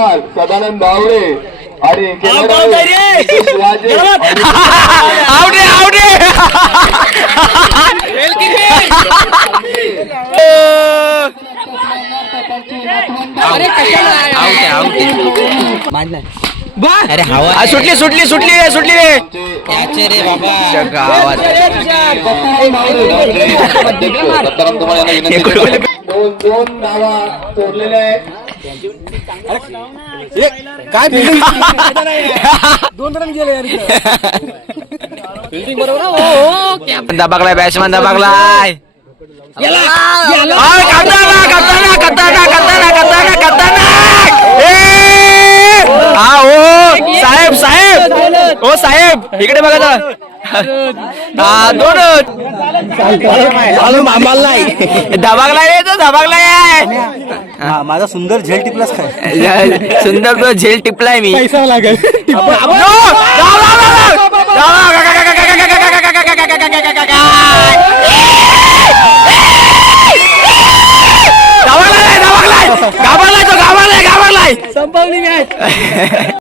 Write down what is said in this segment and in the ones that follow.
सदानंद आणि शिवाजी आवडे आवडे अरे हवा सुटली सुटली सुटली रे सुटली रे रे बाबा. दोन दोन धावा चोरलेल्या आहेत काय बिल्डिंग दोन रन गेले यार बिल्डिंग बरोबर हो दबागलाय बॅट्समॅन दबागलाय. अरे, कताना कताना कताना कताना कताना कताना ए! हा हो साहेब साहेब. हो साहेब इकडे बघा. हा दोन. दबागलाय रे दबागलाय माझा सुंदर झेल टिपलास काय सुंदर तो झेल टिपलाय मी पैसा लागेल घाबरलाय! संपवली मॅच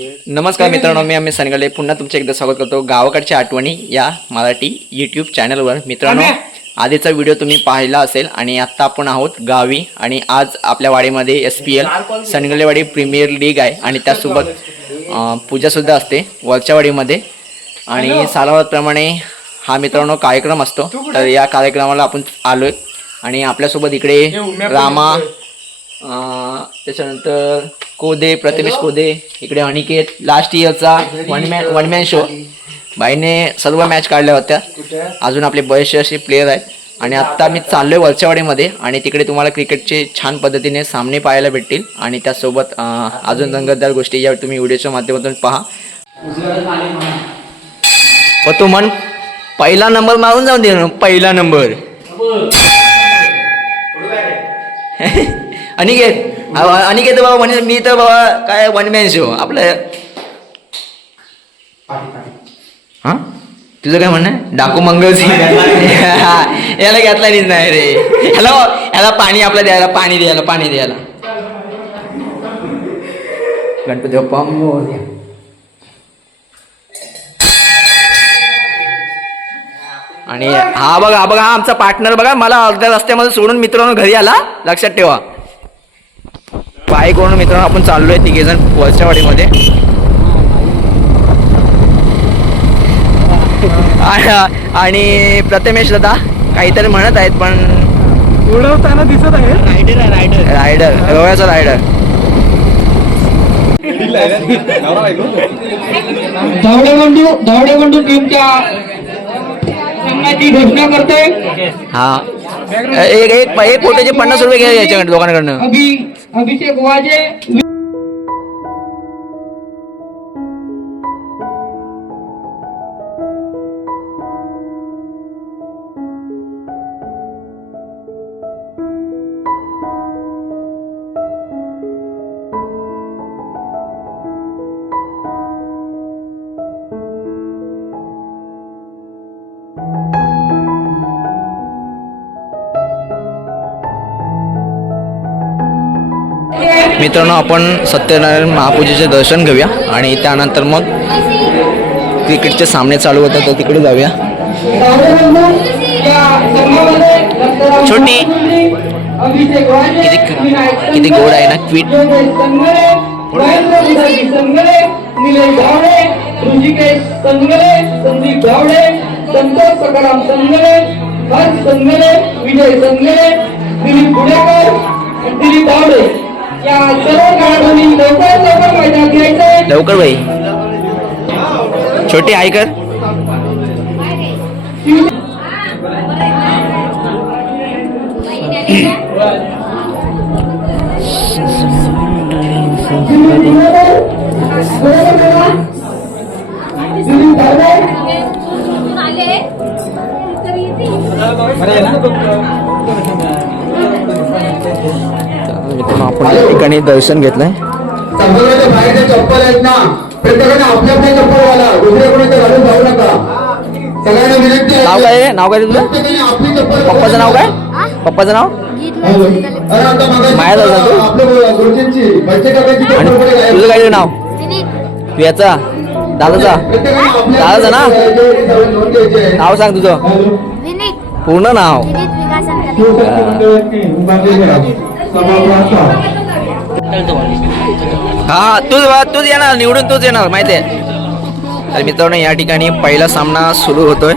नमस्कार मित्रांनो मी आम्ही सनगले पुन्हा तुमचे एकदा स्वागत करतो. गावाकडच्या आठवणी या मराठी यूट्यूब चॅनलवर मित्रांनो आधीचा व्हिडिओ तुम्ही पाहिला असेल आणि आत्ता आपण आहोत गावी आणि आज आपल्या वाडीमध्ये S P L Sangalewadi premier league आहे आणि त्यासोबत पूजासुद्धा असते वरच्या वाडीमध्ये. आणि सालावतप्रमाणे हा मित्रांनो कार्यक्रम असतो. तर या कार्यक्रमाला आपण आलोय. आणि आपल्यासोबत इकडे रामा त्याच्यानंतर कोदे प्रथमेश कोदे इकडे Aniket last इयरचा one man one man show बाईने सर्व मॅच काढल्या होत्या. अजून आपले बरेचसे असे प्लेयर आहेत. आणि आत्ता मी चाललोय वरच्यावाडीमध्ये आणि तिकडे तुम्हाला क्रिकेटचे छान पद्धतीने सामने पाहायला भेटतील. आणि त्यासोबत अं, अजून रंगतदार गोष्टी या तुम्ही व्हिडिओच्या माध्यमातून पहा. व तो म्हण पहिला नंबर मारून जाऊन दे पहिला नंबर अनिकेत. अनिकेत बाबा म्हणजे मी तर बाबा काय वन मॅन शो आपलं हा. तुझं काय म्हणणं डाकू मंगल सिंग याला घेतला नाही रे. हॅलो ह्याला पाणी आपलं द्यायला पाणी द्यायला पाणी द्यायला. गणपती बाप्पा आणि हा बघा हा बघा हा आमचा पार्टनर बघा. मला अर्ध्या रस्त्यामध्ये सोडून मित्रांनो घरी आला. लक्षात ठेवा. बाईक करून मित्रांनो आपण चाललोय तिघे जण वरच्या वाडीमध्ये. आ- आणि प्रथमेश दादा काहीतरी म्हणत आहेत पण उडवताना दिसत आहे. रायडर रव्याचा रायडर. धावडे बंधू धावडे बंधू टीमच्या संघाची घोषणा करते हा. एक एक एक फोटोचे पन्नास रुपये घ्या याच्याकडे दोघांकडनं. अभि अभिषेक वाजे मित्रांनो आपण सत्यनारायण महापूजेचे दर्शन घेऊया आणि त्यानंतर मग क्रिकेटचे सामने चालू होतात तर तिकडे जाऊया. छोटी. किती- किती गोड आहे ना, क्विट. संतोष सकाराम संगले हर्ष संगले विजय संगले दिलीप गुडेकर दिलीप धावडे या सर्व खेळाडूंनी लवकरात लवकर मैदानात यायचंय लवकर बाई छोटी आई कर दिलीप धावडे आले तर येते तर मित्रांनो आपण या ठिकाणी दर्शन घेतलंय चप्पल आहेत ना प्रत्येकाने आपल्या आपल्या चप्पल घाला दुसऱ्या कोणाच्या घालून जाऊ नका सगळ्यांना विनंती आहे नाव काय आहे? नाव काय तुझं पप्पाचं नाव काय पप्पाचं नाव अरे आता मागाशी माया दादा तू? आणि तुझं? काय नाव विनीत याचा दादाचा दादाचं ना? नाव सांग तुझं विनीत पूर्ण नाव हा तूच तूच येणार निवडून तूच येणार माहिती आहे. तर मित्रांनो या ठिकाणी पहिला सामना सुरू होतोय.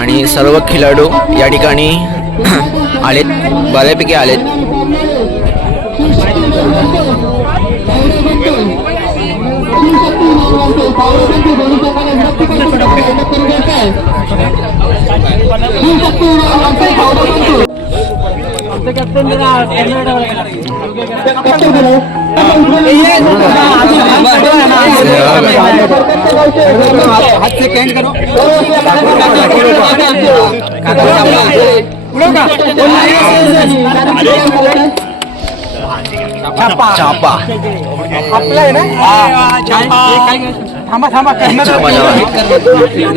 आणि सर्व खेळाडू या ठिकाणी आलेत बऱ्यापैकी आलेत. आपला आहे ना थांबा थांबा कर्नाटक चापा चापा आपल्या संघामध्ये सहा संघाची कर्मचारी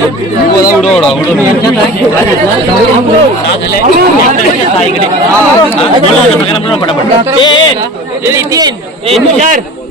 आहेत त्याच्यामुळे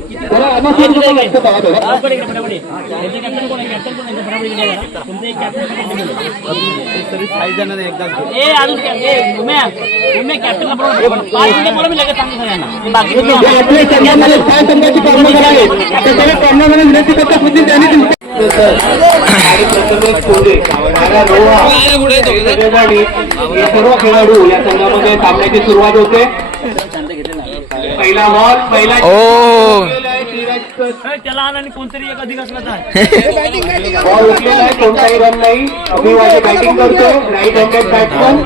सर्व खेळाडू या. संघामध्ये सामन्याची सुरुवात होते पहिला बॉल पहिला ओ बॉल उठलेला आहे कोणताही रन नाही अभिवाजी बॅटिंग करतो राईट हँडेड बॅट्समन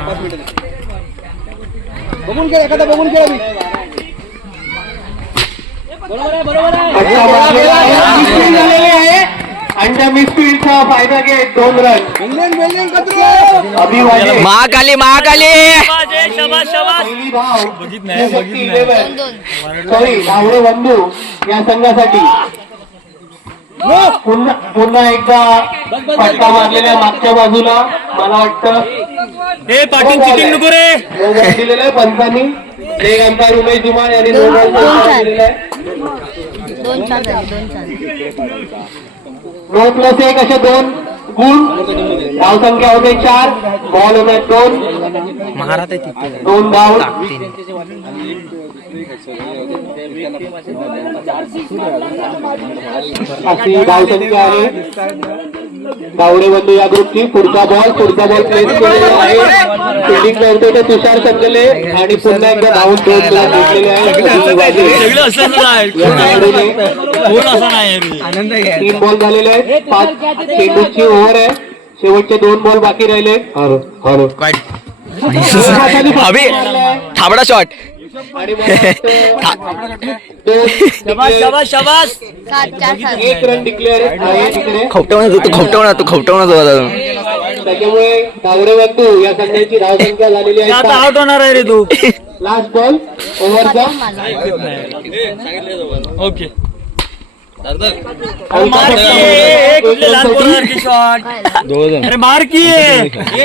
बघून घ्या एखादा बघून. फटका मारलेला आहे झालेली आहे. आणि त्या मिसफील्डचा फायदा घेत दोन रन अभिवाजी महाकाली महाकाली! पहिली धाव. शिवशक्ती 11. सॉरी धावडे बंधू या संघासाठी. पुन्हा पुन्हा एकदा फटका मारलेल्या मागच्या बाजूला मला वाटतं. पाटील चिटिंग नको रे. दिलेलं आहे पंचांनी. एक अंपायर उमेश धुमाळ यांनी नो बॉल दिलेला आहे. दोन प्लस एक असे दोन? गुण धाव संख्या होते चार बॉल होते दोन. दोन धाव अशी धाव संख्या आहे. गावडे बंधू या ग्रुपची पुढचा बॉल पुढचा बॉल प्लेस केलेला आहे. फिल्डिंग करतो ते तुषार संगले आणि पुन्हा एकदा धावून दोन घेतलेले आहे. तीन बॉल झालेले आहेत. पाच चेंडूची ओव्हर आहे. शेवटचे दोन बॉल बाकी राहिले. अभि थाबडा शॉट एक रन डिक्लेअर आहे. तू तू खोपटवणार तू खोपटवणार तू आता. त्याच्यामुळे बंधू या संघाची धाव संख्या झालेली आहे. आउट होणार आहे रे तू. लास्ट बॉल ओव्हरचा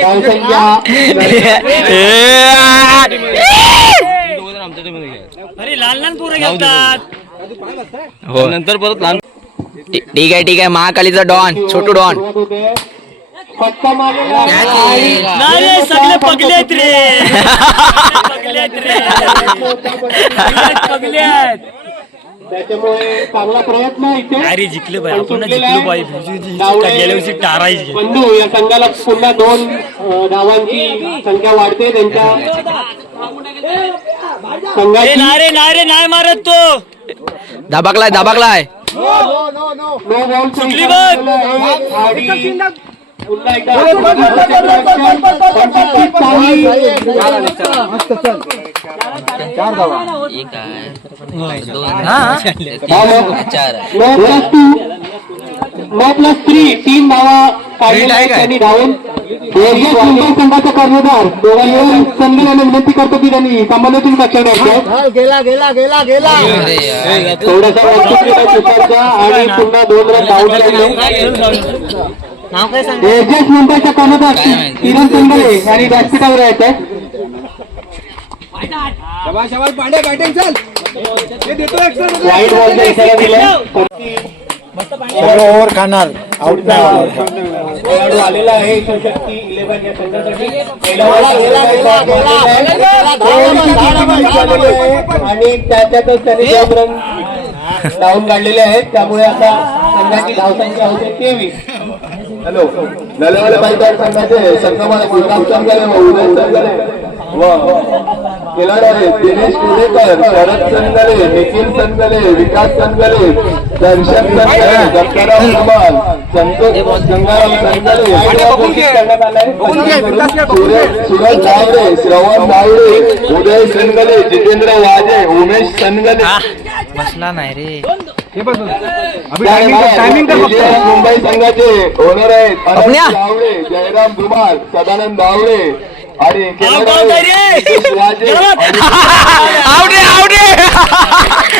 धाव संख्या. हो. नंतर परत लहान ठीक आहे ठीक आहे. महाकालीचा डॉन छोटू डॉन. सगळे पगलेत रे. पगलेत रे. पगलेत त्याच्यामुळे चांगला प्रयत्न आहे इथे अरे जिंकले पण आपण जिंकलो गावडे गेल्या वर्षी टारायची बंधू या संघाला पुन्हा दोन धावांची संख्या वाढते त्यांच्या संघाची नाही रे नाही रे नाही मारत तो दाबाकलाय दाबाकलाय पुन्हा एकदा पंचवीस चाळीस. No plus two no plus three तीन धावा. काढलेल्या त्यांनी धावून. संघाचा कर्णधार? दोघांनी संघाला विनंती करतो की त्यांनी संबंधित लक्षात द्यायचं गेला गेला गेला गेला. थोडासा आणि पुन्हा दोन रन लागले नाव काय सांग मुंबईचा कर्णधार. किरण संघाले आणि व्यासपीठावर पांडे बॅटिंग चल हे देतो दिला ओव्हर खाणार आउट खेळाडू आलेला आहे शिवशक्ती इलेव्हन या संघासाठी आणि त्याच्यातच त्याने दोन रन डाऊन काढलेले आहेत त्यामुळे आता संघाची धावसंख्या होते तेवीस हॅलो नलवले पायदार संघाचे संगमा गुलाब संघाले व उदय आहेत दिनेश कुडेकर शरद संघाले निखिल संघाले विकास संघाले दर्शन संघाले दत्ताराम कमाल संतोष गंगाराम आलाय सूरज गावडे श्रवण गावडे उदय संघाले जितेंद्र वाजे उमेश संघाले बसला नाही रे. मुंबई संघाचे ओनर आहेत जयराम धुमाळ सदानंद गावडे आणि गाव गाव काय रे? नितेश वाजे आणि आउट रे आउट रे।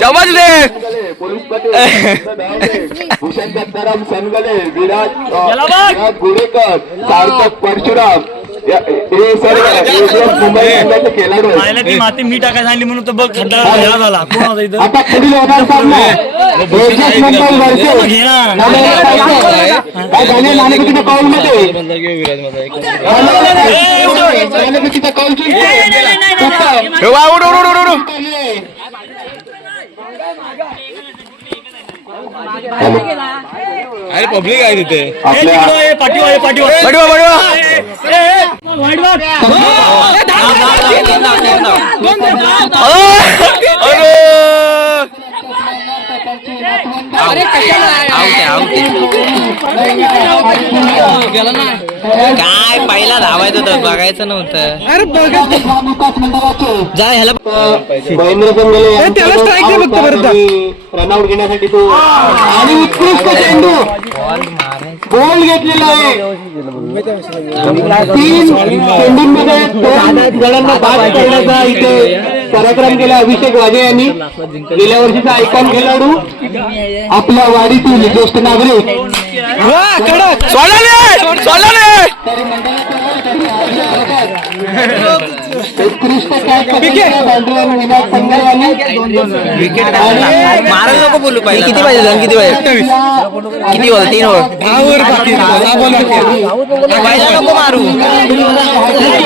समज रे पोलीस पाटील भूषण दत्ताराम संगले विराट अ, चला बघ. विराट गुडेकर सार्थक परशुराम। हे पाहिलं ती माती मी टाकायला सांगली म्हणून तर बघ खड्डा झाला कोण होता इथं आता पुढील होणार सामना AGF मुंबई वर्सेस घे ना. नाणेनिधी पालकर. काय झाले नाणेनिधीचा कौल जिंकतो. वा, उड उड उड उड उड ए, आपल्या तिकडं ए, पाठीवर ए, पाठीवर बडवा बडवा ए, ए, ए, वाईट बात. काय पहिला धावायचं होतं बघायचं नव्हतं. अरे बघ. जा ह्याला महेंद्र संघले ए, त्याला दे फक्त परत. रनआउट घेण्यासाठी तो. आणि उत्कृष्ट चेंडू. गोल घेतलेला आहे. तीन चेंडूंमध्ये दोन जणांना बाद करण्याचा इथे पराक्रम केला अभिषेक वाजे यांनी. गेल्या वर्षीचा आयकॉन खेळाडू आपल्या वाडीतील ज्येष्ठ नागरिक. उत्कृष्ट मारायला नको बोलू पाहिजे किती पाहिजे किती पाहिजे? किती होतं? तीन नको मारू.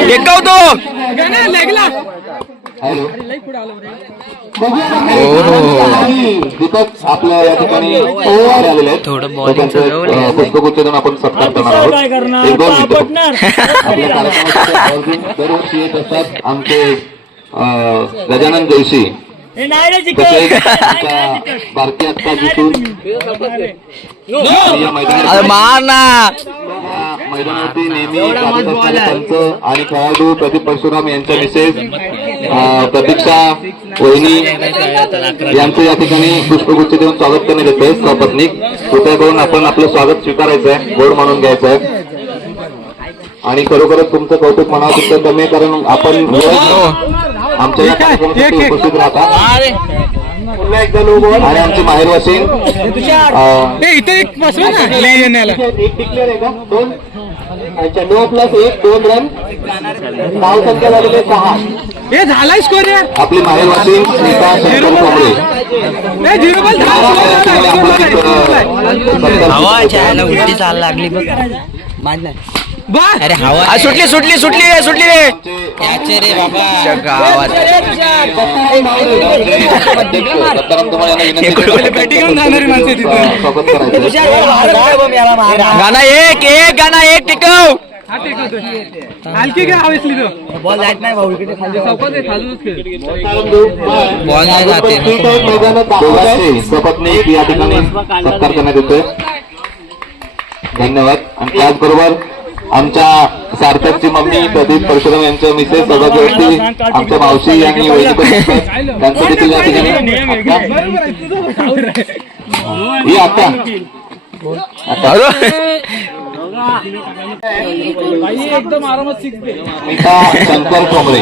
दीपक आपल्या या ठिकाणी ओव्हर आलेले आहेत. थोडं bowling त्यांचं, सजवलंय. अं, पुष्पगुच्छ देऊन आपण सत्कार करणार आहोत. काय करणार एक दोन पाय मिनिटं. पडणार. आपल्या कार्यक्रमाचे आयोजन दरवर्षी येत असतात आमचे अं, गजानन जोशी. हे नाही रे तसेच चिकन आमच्या भारती आत्ता जिथून या मैदानात अरे मार ना. मैदानावरती नेहमी आणि खेळाडू प्रदीप परशुराम यांच्या मिसेस अं, प्रतीक्षा वहिनी यांचं या ठिकाणी पुष्पगुच्छ देऊन स्वागत करण्यात येते सपत्नीक कृपया करून आपण आपलं स्वागत स्वीकारायचं आहे गोड मानून घ्यायचं आहे आणि खरोखरच तुमचं कौतुक म्हणावं तितकं कमी कारण आपण आमच्या या कार्यक्रमासाठी उपस्थित राहतात पुन्हा एकदा लोक आणि आमचे माहेरवासी अं, इथे एक डिक्लेअर आहे का दोन अच्छा नो प्लस एक दोन रन धाव संख्या झालेले सहा. हे झालाय स्कोर यार. आपली माहेरवासी स्मिता शंकर उलटी चाल लागली बघ. बस अरे हवा सुटली सुटली सुटली रे सुटली रे. याचे रे बाबा. गावात. दत्ताराम तुम्हाला यांना विनंती करतो. बॅटिंग घेऊन जाणारी माणसं तिथं. स्वागत करायचं. गाणं एक एक गाणं एक टिकव. तो. बॉल जात नाही भाऊ इकडे खाली चौकात आहे खालूनच खेळ. बॉल नाही जाते दोघांचे सपत्नीक या ठिकाणी सत्कार करण्यात येतोय. धन्यवाद. आणि त्याचबरोबर आमच्या सार्थकची मम्मी प्रदीप परशुराम यांच्या मिसेस सभागृहची आमच्या मावशी आणि त्यांचं देखील या ठिकाणी. ही आता. एकदम आरामात शिकते. स्मिता शंकर ठोंबरे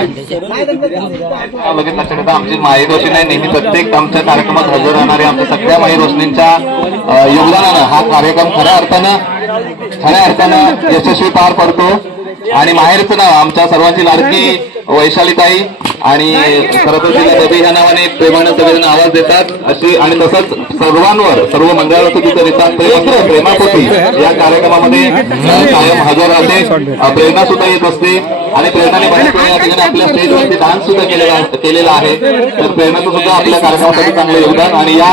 लगेच लक्षात येतं, आमची माई रोशनी आहे. नेहमी प्रत्येक आमच्या कार्यक्रमात हजर राहणारे आमच्या सगळ्या माई रोशनींच्या योगदानानं हा कार्यक्रम खऱ्या अर्थानं खऱ्या अर्थानं यशस्वी पार पडतो. आणि माहेरचं नाव आमच्या सर्वांची लाडकी वैशालीताई आणि खरं तर ह्या नावाने प्रेमानं सगळेजण आवाज देतात. अशी आणि तसंच सर्वांवर सर्व मंडळावरती सुद्धा करीतात प्रेम प्रेमापोटी या कार्यक्रमामध्ये कायम हजर राहते. प्रेरणा सुद्धा येत असते. आणि प्रेरणाने बऱ्याच वेळा या ठिकाणी आपल्या स्टेजवरती डान्स सुद्धा केलेला केलेला आहे. तर प्रेरणाचं सुद्धा आपल्या कार्यक्रमासाठी चांगलं योगदान आणि या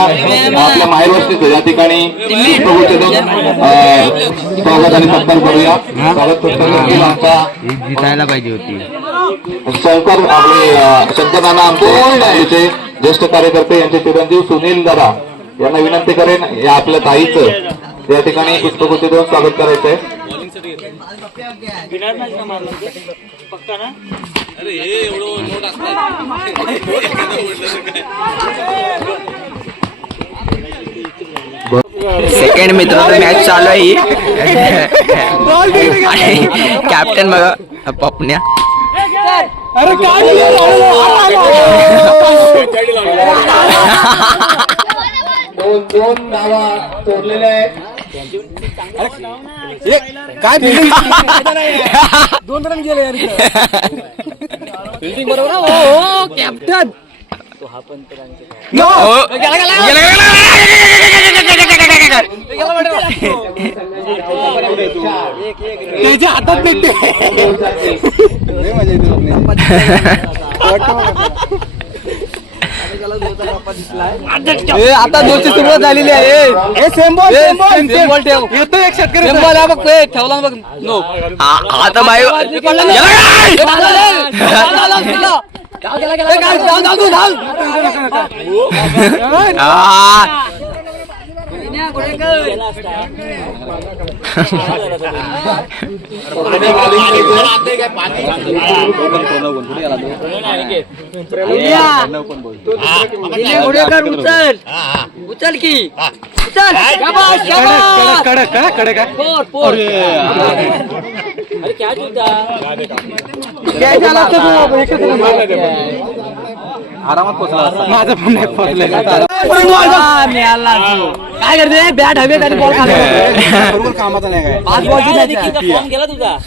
आपल्या माहेरवस्तीचं या ठिकाणी प्रभूचे दोन स्वागत आणि सत्कार करूया. स्वागत सत्कार जिंकायला पाहिजे होती शंकर आपले अ, आमचे ज्येष्ठ कार्यकर्ते यांचे चिरंजीव सुनील दादा यांना विनंती करेन या आपल्या ताईचं. या ठिकाणी पुष्पकृती देऊन स्वागत करायचं आहे सेकंड मित्रांनो मॅच चालू आहे ही. कॅप्टन बघा. पपन्या अरे. काय दोन दोन नावा चोरलेले आहेत काय दोन रन गेले यार फिल्डिंग बरोबर हो कॅप्टन त्याच्या हातात भेटते आता दोनशे सुरुवात झालेली आहे. सेंबॉल सेंबॉल ठेव येतो एक शेतकरी सेंबॉल हा बघ ए, ठेवला ना बघ. नो आ- आता बाय आ, उचल उचल की उचल कडक कडक पोर पोर अरे क्या झालं आरामात पोहोचला माझं पण नाही पोहोचलेलं. काय करते? बॅट हवे आणि बॉल खाली? कामाचा नाही काय? पाच बॉल गेला तुझा.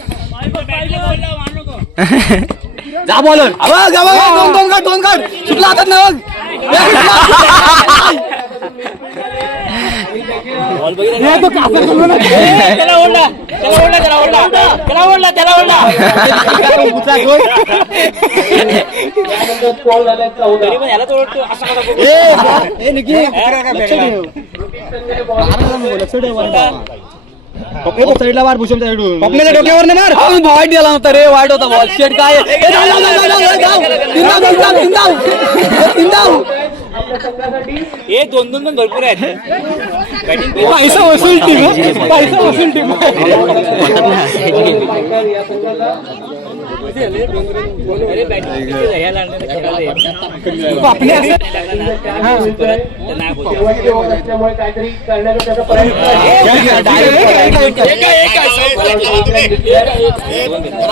जा बॉलर दोन दोन काढ दोन काढ. सुटला हातात ना हे तो कासा करू ना. डोक्यावर मार. वाईट गेला नव्हता रे वाईट होता बॉल शेट काय. एक दोन दोन पण भरपूर आहेत. पैसा वसूल टीम पैसा वसूल टीम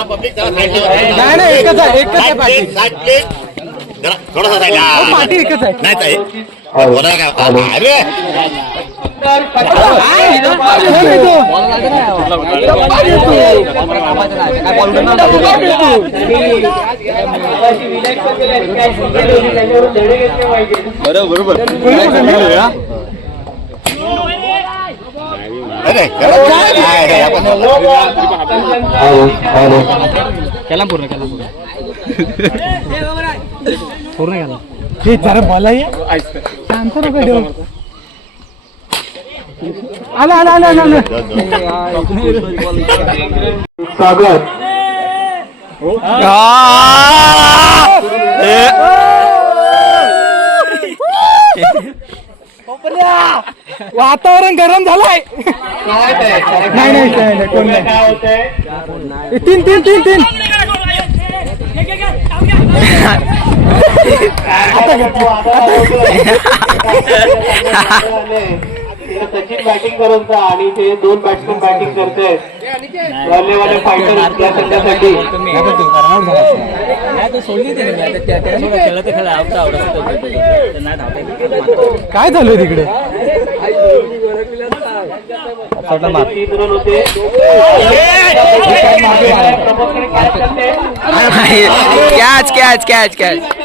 नाही नाही एकच आहे एकच आहे पाठी पाठी एकच आहे. अरे! त्याच्यावरून धडे घेतले पाहिजे केला पूर्ण केला पूर्ण पूर्ण केला हे जरा बोला शांत नको देऊ आला आला आला आला सागर. वातावरण गरम झालंय. नाही नाही नाही कोण नाही. काय होतंय तीन तीन तीन. तीन सचिन बॅटिंग करत होता आणि ते दोन बॅट्समॅन बॅटिंग करतायत. वाले फायटर या संघासाठी. काय झालं तिकडे? तीन रन होते. Catch catch catch catch.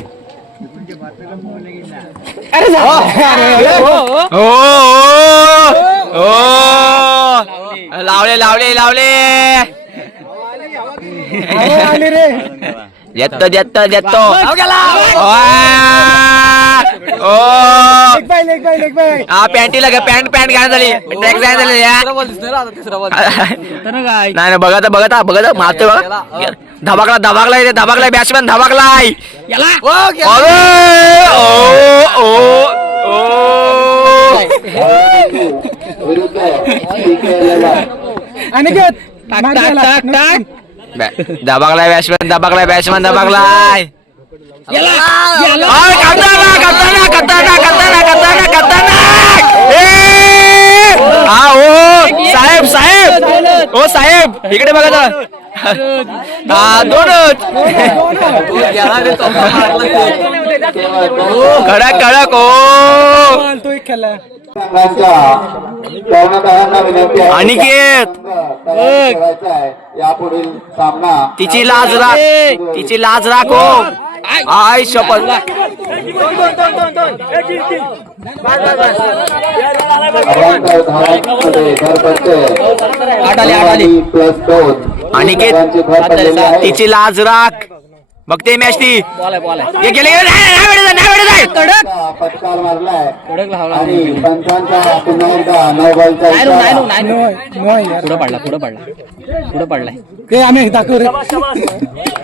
खेळायला ओ ओ लावले लावले लावले आले रे। देतो देतो देतो ओ एक बाय एक बाय एक बाय हा पॅन्टीला घ्या पॅन्ट पॅन्ट घ्या झाली. ट्रॅक घ्या झाली या. नाही नाही बघा बघा बघा मारतोय बघा. धबाकला धबाकला इथे धबाकला बॅट्समॅन धबाकलाय अरे! ओ ओ ओ. विरुद्ध PKL आणि टाक टाक टाक. दबाकलाय बॅट्समॅन दबाकलाय बॅट्समॅन ए! हा ओ साहेब साहेब. ओ साहेब इकडे बघा जरा. हा दोनच कडक कडक हो तो एक खेळला अनिकेत यापुढील सामना तिची लाज राख तिची लाज राखो आय शपथ आठ धावांमध्ये आठ पडते प्लस दोन अनिकेत. तिची लाज राख बघते मॅच ती हे गेले गेले. नाही, नाही, वेळ जाय, नाही, वेळ जाय. आता फटकार मारलाय आणि पंचांचा पुन्हा एकदा नऊ बॉलचा इशारा. पुढे पडला पुढे पडला पुढे पडलाय आम्ही दाखव रे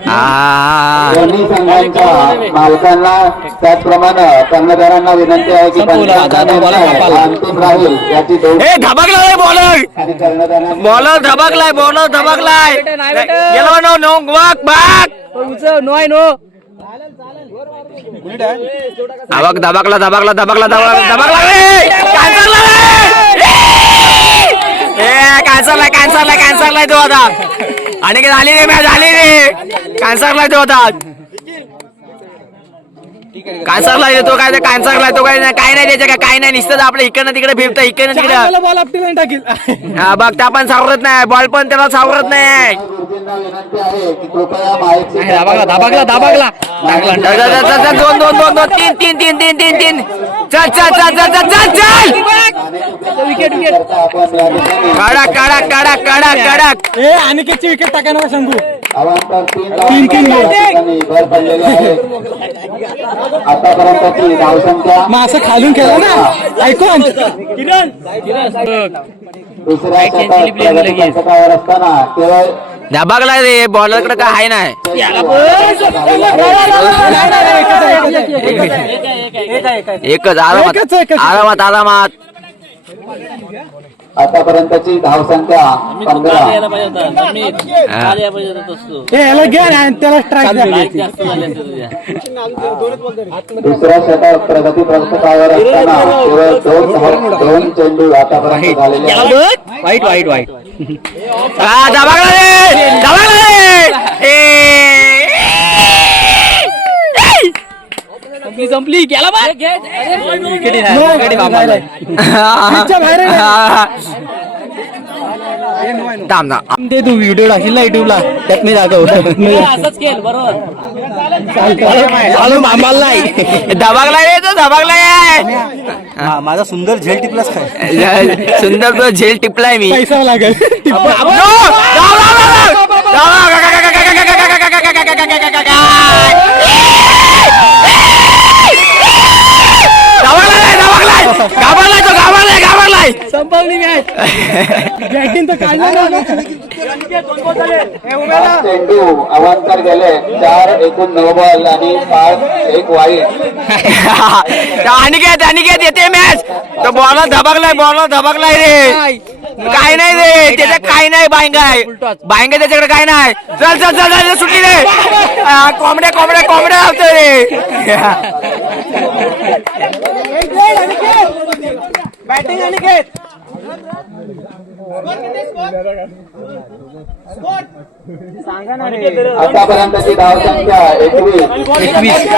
आ. दोन्ही संघांच्या मालकांना त्याचप्रमाणे कर्णधारांना विनंती आहे की पंचांचा निर्णय हा अंतिम राहील याची दोन ए धबकलाय बॉलर आणि कर्णधारांना बॉलर धबकलाय बॉलर धबकलाय गेलो नो नो वाक बाक धबक धबकला धबकला धबकला धबकला धबकला कॅन्सरला ए! कॅन्सरला कॅन्सरला तो आता आणि काय झाली रे मॅच झाली रे कॅन्सरला तो आता कॅन्सरला येतो काय ते कॅन्सरला येतो काय नाही काय नाही त्याच्या काय काय नाही नुसतं आपलं इकडनं तिकडे फिरतं इकडनं तिकडे. बॉल टाकील. हा बघ त्या पण सावरत नाही बॉल पण त्याला सावरत नाही. गुरुजींना विनंती आहे की कृपया माईकची दाबागला. दाबागला दाबागला दोन दोन दोन दोन तीन तीन तीन तीन तीन तीन. चल चल चल चल चल चल चल. विकेट ठिकाणी कडक कडक कडक कडक कडक. ए अनिकेतची विकेट टाकायला सांगू अवांतर तीन तीन, तीन धावांच्या गोल. ठिकाणी भर पडलेली आहे आतापर्यंतची धावसंख्या मग असं खालून खेळा ना ऐकून दुसऱ्या असताना केवळ धबागला रे बॉलरकडे काय आहे नाही एकच आरामात. आरामात आरामात आतापर्यंतची धावसंख्या पंधरा. ए याला घ्या ना आणि त्याला स्ट्राईक द्या. दुसऱ्या शतक प्रगती पथकावर असताना केवळ दोन धाव- दोन चेंडू आतापर्यंत झालेले आहेत. वाईट वाईट वाईट. हा ए! संपली गेला बा थांब थांब ते तू व्हिडिओ टाकील ना युट्यूबला त्यात मी दाखव असंच खेळ बरोबर चालू मामाला नाही धबागला रे तो धबागला मा- माझा सुंदर झेल टिपलास काय सुंदर तो झेल टिपलाय मी पैसा लागेल बॅटिंग तर काढणार चेंडू अवांतर गेले चार एकूण नऊ बॉल आणि पाच एक वाईट. अनिकेत अनिकेत येते मॅच तो बॉलर धबकलाय बॉलर धबकलाय रे. काय नाही रे त्याच्यात काय नाही बायंगाय बायंगा त्याच्याकडे काय नाही. चल चल चल चल सुटली रे कोंबड्या कोंबड्या कोंबड्या लावतोय रे. बॅटिंग अनिकेत आतापर्यंतची धाव संख्या एकवीस.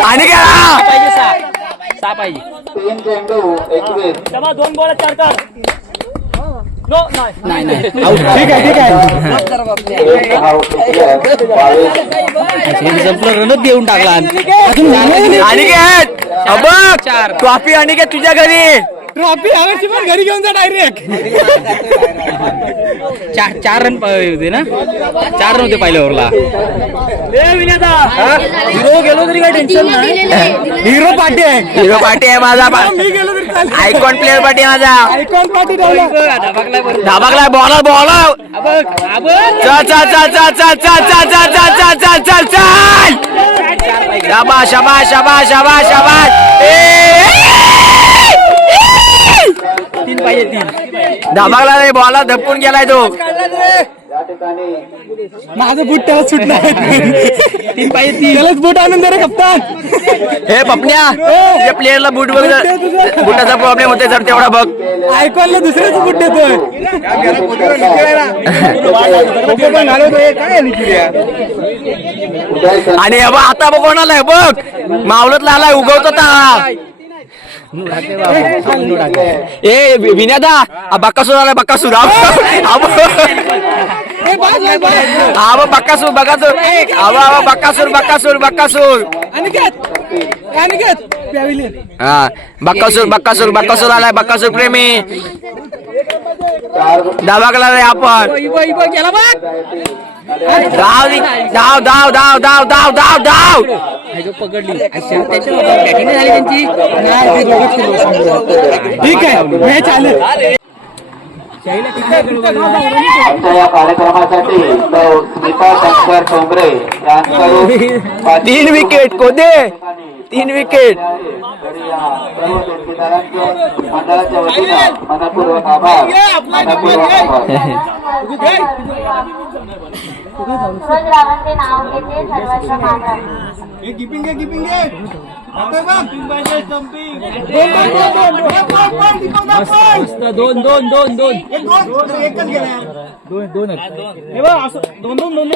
आणि गेला पाहिजे सहा सहा पाहिजे. तीन चेंडू एकवीस. दोन बॉल चार. नाही नाही ठीक आहे ठीक आहे संपलं रनच देऊन टाकला अनिकेत बघ ट्रॉफी अनिकेत तुझ्या घरी. ट्रॉफी यावर्षी पण घरी घेऊन जा डायरेक्ट चार चार रन होते ना चार रन होते पहिल्या ओव्हरला हिरो गेलो तरी काय टेन्शन नाही हिरो पार्टी आहे हिरो पाटी आहे माझा मी गेलो तरी चालेल. आयकॉन प्लेअर पाटी आहे माझा आयकॉन पार्टी ठेवला धाबकलाय बॉलर बॉलर चल चल चल चल चल चल चल चल चल चल चल चल चल शाबाश शाबाश शाबाश शाबाश शाबाश तीन पाहिजे तीन धाबकला रे बॉलर धपकून गेलाय तो. या ठिकाणी माझं बूट त्याला सुटणार तीन पाहिजे तीन त्यालाच बूट आणून दे रे कप्तान. हे पपन्या या प्लेअरला बूट बघ. बुटाचा प्रॉब्लेम होते जर तेवढा बघ. आयकॉनला दुसऱ्याच बूट देतोय. आणि हे आता बघ कोणाला आहे बघ. मावलतला आलाय उगवतो ఏ వినేదా ఆ బక్క చూడాలి బక్క చూడా हा. हा बघ बक्कासूर हा बघ, हा बघ, बक्कासूर बक्कासूर बक्कासूर अनिकेत अनिकेत पॅव्हिलियन हा बक्कासूर बक्कासूर बक्कासूर आलाय बक्कासूर प्रेमी दाबाकला रे आपण धाव धाव धाव धाव धाव धाव धाव धाव पकडली त्याची बॅटिंग झाली त्यांची ठीक आहे मॅच आले आमच्या या कार्यक्रमासाठी सौ स्मिता शंकर ठोंबरे यांच्याकडून पाच- तीन विकेट कोदे? तीन विकेट मंडळाच्या वतीनं मनपूर्वक आभार मनपूर्वक आभार. नाव घेते दोन दोन दोन दोन दोन दोन दोन दोन दोन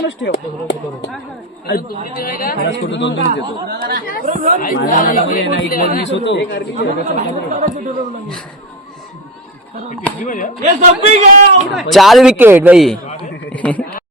दोन दोन चार विकेट भाई।